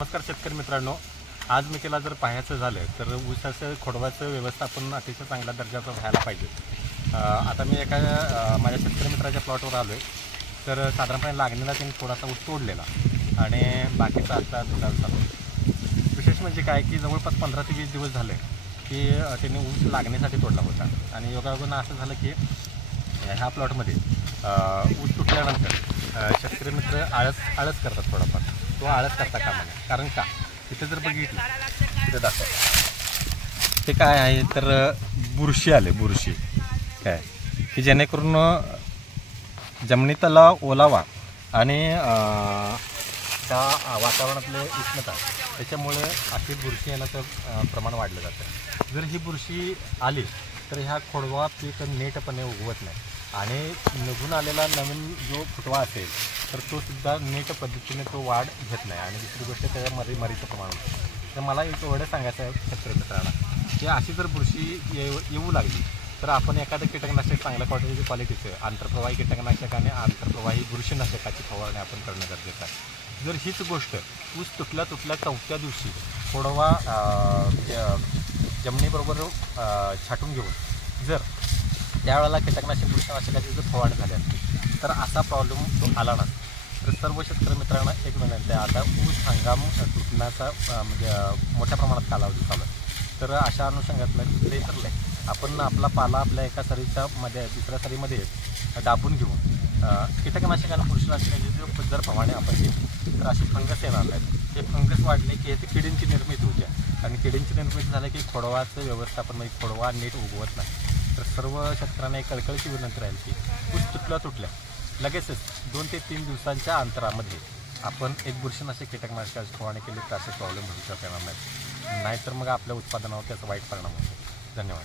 नमस्कार शेतकरी मित्रांनो, आज मी केला जर पाहायचं झालं तर ऊसाचं खोडवाचं व्यवस्थापन अतिशय चांगल्या दर्जाचं व्हायला पाहिजे। आता मी एका माझ्या शेतकरी मित्राच्या प्लॉटवर आलो आहे। तर साधारणपणे लागणीला त्यांनी थोडासा ऊस तोडलेला आणि बाकीचा आता चालू। विशेष म्हणजे काय की जवळपास 15 ते 20 दिवस झाले की त्यांनी ऊस लागणीसाठी तोडला होता आणि योगायोगानं असं झालं की ह्या प्लॉटमध्ये ऊस तुटल्यानंतर शेतकरी मित्र आळस करतात थोडाफार। तो आळस करता कामा नये, कारण का इथे जर बघितलं तिथे दाखव ते काय आहे तर बुरशी आले, बुरशी काय की जेणेकरून जमिनीतला ओलावा आणि त्या वातावरणातले उष्णता त्याच्यामुळे अशी बुरशी येण्याचं प्रमाण वाढलं जातं। जर ही बुरशी आली तर ह्या खोडवा पीक नीटपणे उगवत नाही आणि निघून आलेला नवीन जो फुटवा असेल तर तो सुद्धा नीट पद्धतीने तो वाढ घेत नाही आणि दुसरी गोष्ट त्याच्यामध्ये मरीचं प्रमाण होतं। तर मला एक एवढं सांगायचं आहे शेतकरी मित्रांना की अशी जर बुरशी येऊ लागली तर आपण एखादं कीटकनाशक चांगल्या क्वालिटीचं आंतरप्रवाही कीटकनाशक आणि आंतरप्रवाही बुरशीनाशकाची फवारणी आपण करणं गरजेचं आहे। जर हीच गोष्ट ऊस तुटल्या चौथ्या दिवशी खोडवा जमिनीबरोबर छाटून घेऊन जर त्यावेळेला कीटकनाशक बुरशीनाशकाची जर फवारणी झाली असती तर असा प्रॉब्लेम तो आला नसता। तर सर्व शेतकरी मित्रांना एक विनंती आहे, आता ऊस हंगाम तुटण्याचा म्हणजे मोठ्या प्रमाणात कालावधी चालू आहे। तर अशा अनुषंगातलं ते तर आपण आपला पाला आपल्या एका सरीच्या मध्ये दुसऱ्या सरीमध्ये दाबून घेऊन कीटकनाशक आणि बुरशीनाशकाची जर फवारणी आपण केली तर अशी फंगस येणार नाहीत। ते फंगस वाढले की ते किडींची निर्मिती होते आणि किडींची निर्मिती झाली की खोडवाचं व्यवस्थापन म्हणजे खोडवा नीट उगवत नाही। तर सर्व शेतकऱ्यांना एक कळकळीची विनंती राहील की ऊस तुटल्या लगेचच 2 ते 3 दिवसांच्या अंतरामध्ये आपण एक बुरशीनाशक कीटकनाशकाची फवारणी केली तर असे प्रॉब्लेम होऊ शकणार नाहीत, नाहीतर मग आपल्या उत्पादनावर त्याचा वाईट परिणाम होतो। धन्यवाद।